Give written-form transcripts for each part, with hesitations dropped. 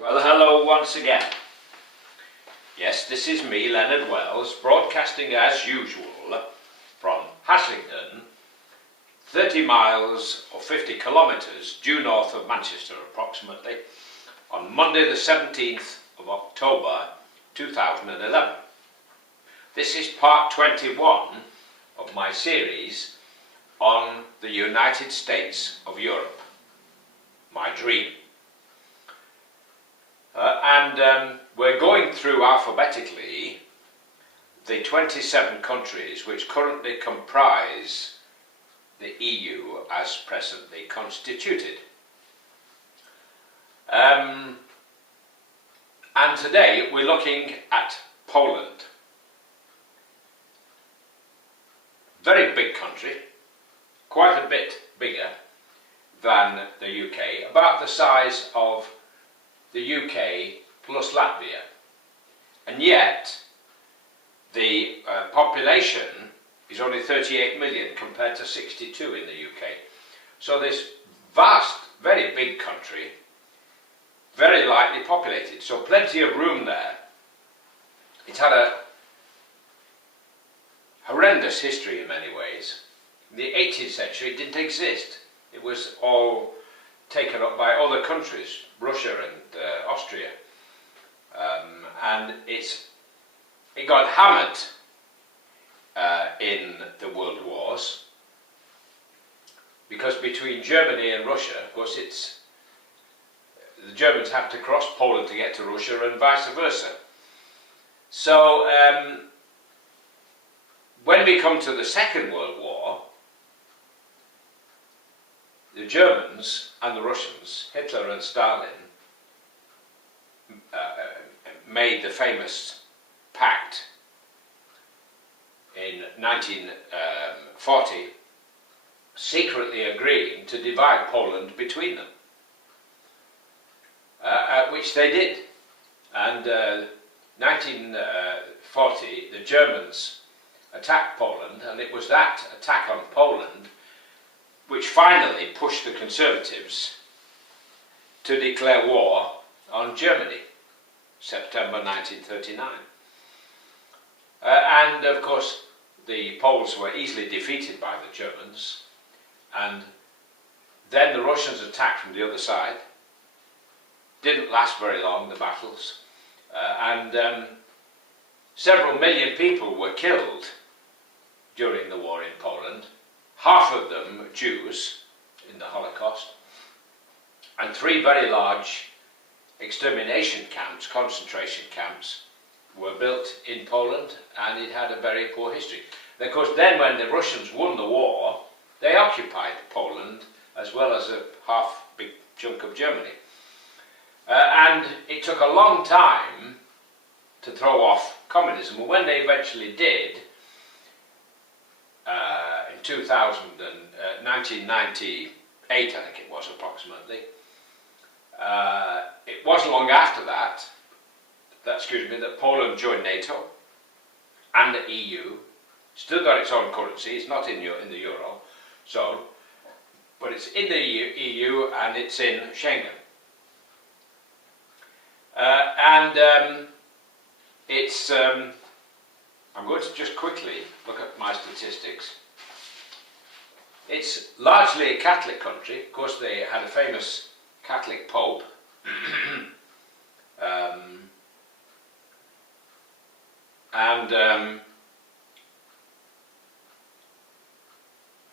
Well, hello once again. Yes, this is me, Leonard Wells, broadcasting as usual from HASLINGDEN, 30 miles or 50 kilometres due north of Manchester approximately, on Monday the 17th of October 2011. This is part 21 of my series on the United States of Europe, my dream. We're going through alphabetically the 27 countries which currently comprise the EU as presently constituted. And today we're looking at Poland. Very big country, quite a bit bigger than the UK, about the size of the UK plus Latvia, and yet the population is only 38 million compared to 62 in the UK. So this vast, very big country, very lightly populated, so plenty of room there. It had a horrendous history in many ways. In the 18th century it didn't exist. It was all taken up by other countries, Russia and Austria, and it got hammered in the world wars, because between Germany and Russia, of course, the Germans have to cross Poland to get to Russia and vice versa. So when we come to the Second World War, the Germans and the Russians, Hitler and Stalin, made the famous pact in 1940, secretly agreeing to divide Poland between them, which they did. And 1940, the Germans attacked Poland, and it was that attack on Poland which finally pushed the Conservatives to declare war on Germany, September 1939. And of course the Poles were easily defeated by the Germans, and then the Russians attacked from the other side. Didn't last very long, the battles, and several million people were killed during the war in Poland. Half of them Jews in the Holocaust, and 3 very large extermination camps, concentration camps, were built in Poland, and it had a very poor history. And of course, then when the Russians won the war, they occupied Poland as well as a big chunk of Germany. And it took a long time to throw off communism. And when they eventually did, in 1998, I think it was approximately, it wasn't long after that, that Poland joined NATO and the EU. Still got its own currency. It's not in the euro zone, but it's in the EU and it's in Schengen. I'm going to just quickly look at my statistics. It's largely a Catholic country. Of course, they had a famous Catholic Pope.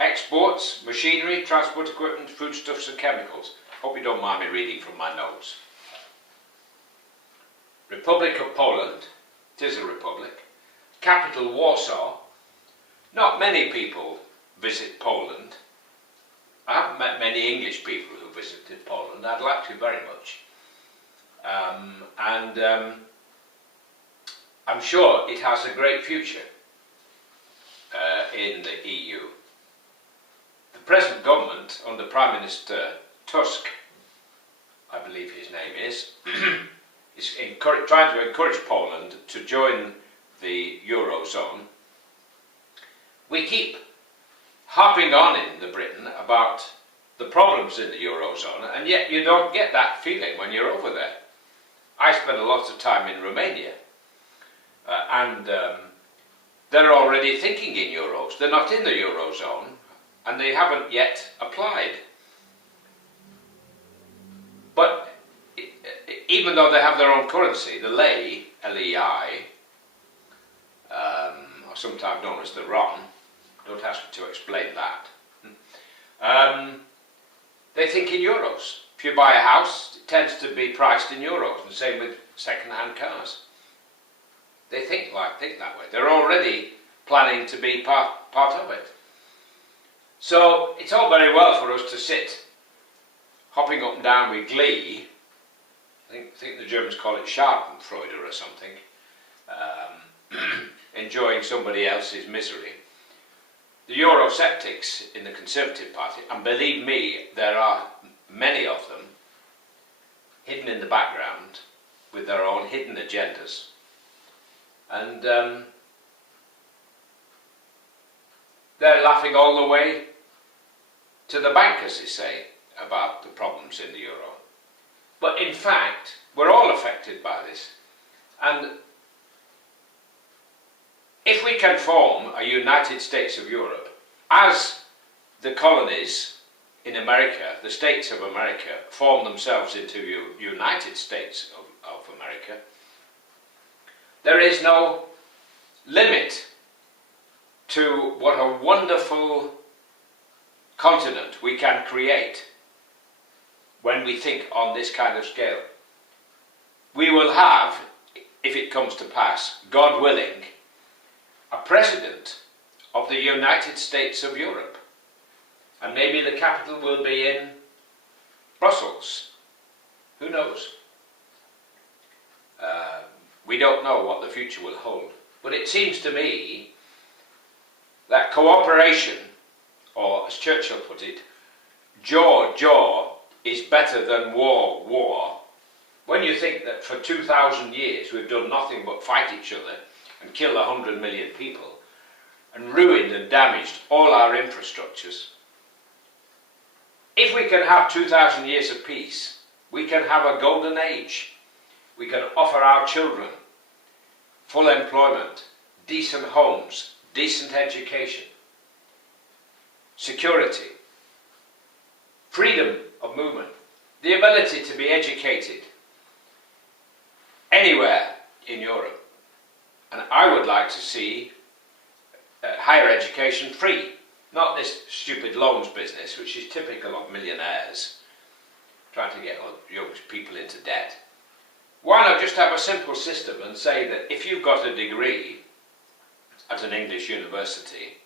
Exports, machinery, transport equipment, foodstuffs and chemicals. Hope you don't mind me reading from my notes. Republic of Poland, it is a republic. Capital Warsaw. Not many people visit Poland. I haven't met many English people who visited Poland. I'd like to very much. I'm sure it has a great future in the EU. The present government, under Prime Minister Tusk, I believe his name is trying to encourage Poland to join the Eurozone. We keep harping on in Britain about the problems in the Eurozone, and yet you don't get that feeling when you're over there. I spent a lot of time in Romania, and they're already thinking in euros. They're not in the eurozone, and they haven't yet applied. But even though they have their own currency, the lei, L-E-I, or sometimes known as the RON, don't ask me to explain that, they think in euros. If you buy a house, it tends to be priced in euros, and the same with second-hand cars. They think that way. They're already planning to be part of it. So it's all very well for us to sit hopping up and down with glee. I think the Germans call it Schadenfreude or something, enjoying somebody else's misery. The Eurosceptics in the Conservative Party, and believe me, there are many of them hidden in the background with their own hidden agendas, and they're laughing all the way to the bank, as they say, about the problems in the euro. But in fact, we're all affected by this, and if we can form a United States of Europe, as the colonies in America, the states of America, form themselves into United States of America, there is no limit to what a wonderful continent we can create when we think on this kind of scale. We will have, if it comes to pass, God willing, a president of the United States of Europe. And maybe the capital will be in Brussels. Who knows? We don't know what the future will hold. But it seems to me that cooperation, or as Churchill put it, jaw is better than war. When you think that for 2,000 years we've done nothing but fight each other and kill 100 million people and ruined and damaged all our infrastructures, if we can have 2,000 years of peace, we can have a golden age. We can offer our children full employment, decent homes, decent education, security, freedom of movement, the ability to be educated anywhere in Europe. And I would like to see higher education free, not this stupid loans business, which is typical of millionaires trying to get young people into debt. Why not just have a simple system and say that if you've got a degree at an English university,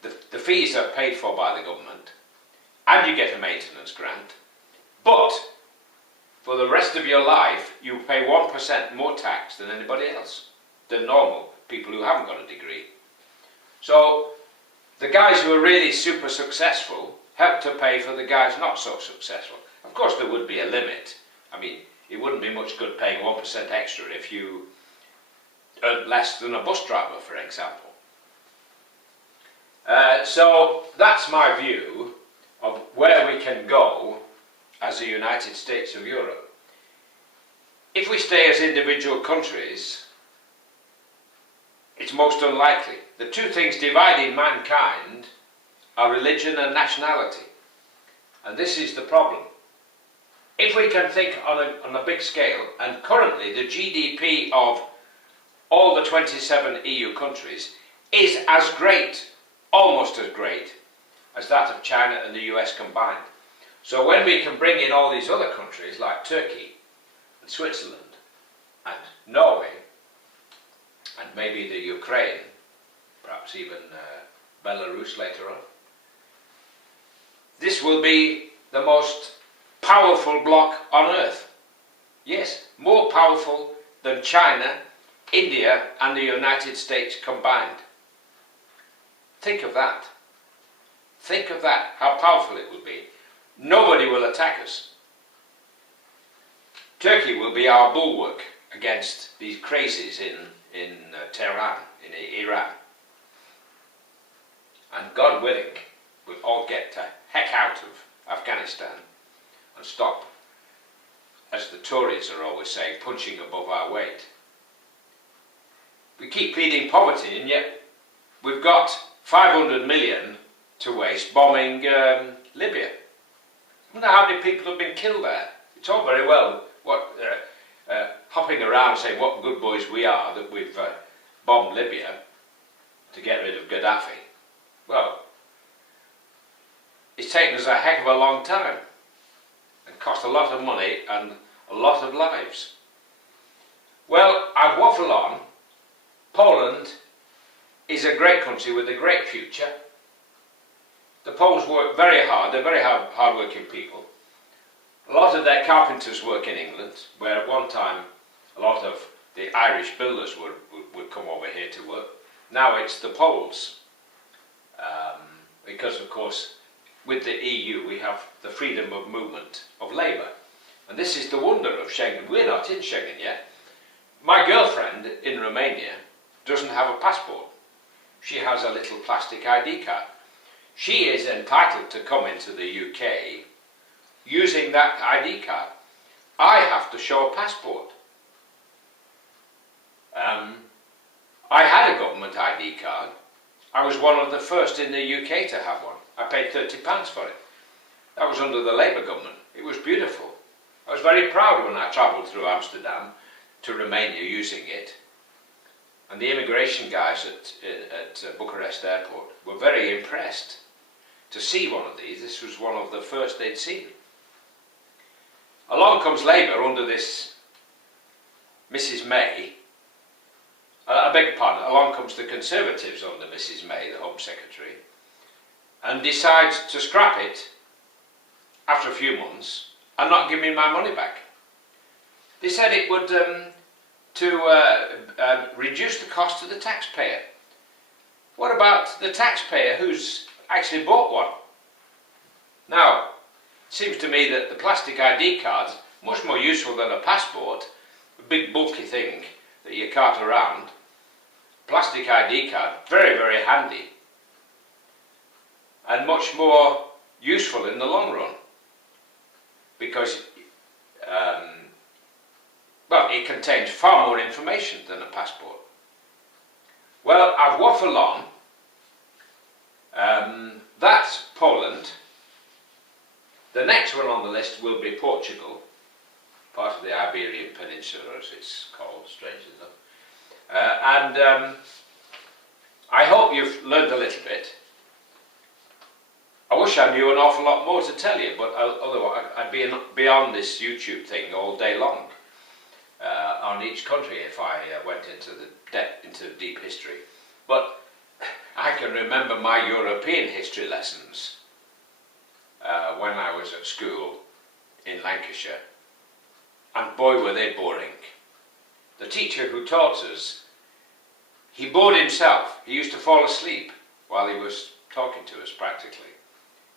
the fees are paid for by the government and you get a maintenance grant, but for the rest of your life you pay 1% more tax than anybody else, than normal people who haven't got a degree. So the guys who are really super successful help to pay for the guys not so successful. Of course there would be a limit. I mean, it wouldn't be much good paying 1% extra if you earned less than a bus driver, for example. So that's my view of where we can go as the United States of Europe. If we stay as individual countries, it's most unlikely. The two things dividing mankind are religion and nationality. And this is the problem. If we can think on a big scale, and currently the GDP of all the 27 EU countries is as great, almost as great, as that of China and the US combined. So when we can bring in all these other countries like Turkey and Switzerland and Norway and maybe the Ukraine, perhaps even Belarus later on, this will be the most powerful bloc on earth. Yes, more powerful than China, India and the United States combined. Think of that. Think of that, how powerful it will be. Nobody will attack us. Turkey will be our bulwark against these crazies in Tehran, in Iran. And God willing, we'll all get the heck out of Afghanistan and stop as as the Tories are always saying, punching above our weight. We keep pleading poverty, and yet we've got 500 million to waste bombing Libya. I wonder how many people have been killed there. It's all very well hopping around saying what good boys we are that we've bombed Libya to get rid of Gaddafi. Well, it's taken us a heck of a long time and cost a lot of money and a lot of lives. Well, I waffle on. Poland is a great country with a great future. The Poles work very hard. They're very hard-working people. A lot of their carpenters work in England, where at one time a lot of the Irish builders would come over here to work. Now it's the Poles, because of course with the EU we have the freedom of movement of labour. And this is the wonder of Schengen. We're not in Schengen yet. My girlfriend in Romania doesn't have a passport. She has a little plastic ID card. She is entitled to come into the UK using that ID card. I have to show a passport. I had a government ID card. I was one of the first in the UK to have one. I paid £30 for it. That was under the Labour government. It was beautiful. I was very proud when I travelled through Amsterdam to Romania using it. And the immigration guys at Bucharest airport were very impressed to see one of these. This was one of the first they'd seen. Along comes Labour under this Mrs May. I beg your pardon, along comes the Conservatives under Mrs May, the Home Secretary, and decides to scrap it after a few months and not give me my money back. They said it would reduce the cost to the taxpayer. What about the taxpayer who's actually bought one? Now, it seems to me that the plastic ID card's much more useful than a passport, a big bulky thing that you cart around. Plastic ID card, very, very handy and much more useful in the long run because well, it contains far more information than a passport. Well, I've waffled on. That's Poland. The next one on the list will be Portugal, part of the Iberian Peninsula as it's called, strangely enough. I hope you've learned a little bit. I wish I knew an awful lot more to tell you, but otherwise I'd be on this YouTube thing all day long on each country if I went into deep history. But I can remember my European history lessons when I was at school in Lancashire, and boy were they boring. The teacher who taught us, he bored himself. He used to fall asleep while he was talking to us practically.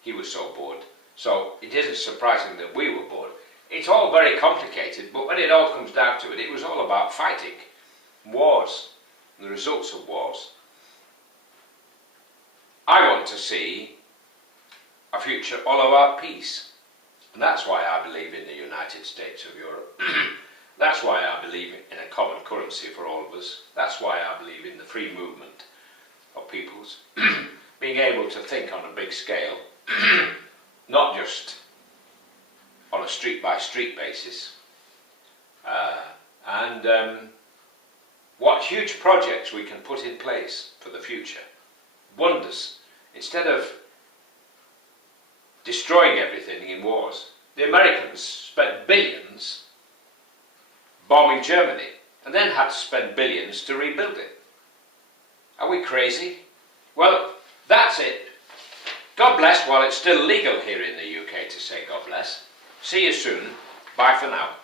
He was so bored. So it isn't surprising that we were bored. It's all very complicated, but when it all comes down to it, it was all about fighting, wars, and the results of wars. I want to see a future all about peace. And that's why I believe in the United States of Europe. That's why I believe in a common currency for all of us. That's why I believe in the free movement of peoples. Being able to think on a big scale, not just on a street-by-street basis. What huge projects we can put in place for the future. Wonders. Instead of destroying everything in wars. The Americans spent billions bombing Germany and then had to spend billions to rebuild it. Are we crazy? Well, that's it. God bless while it's still legal here in the UK to say God bless. See you soon. Bye for now.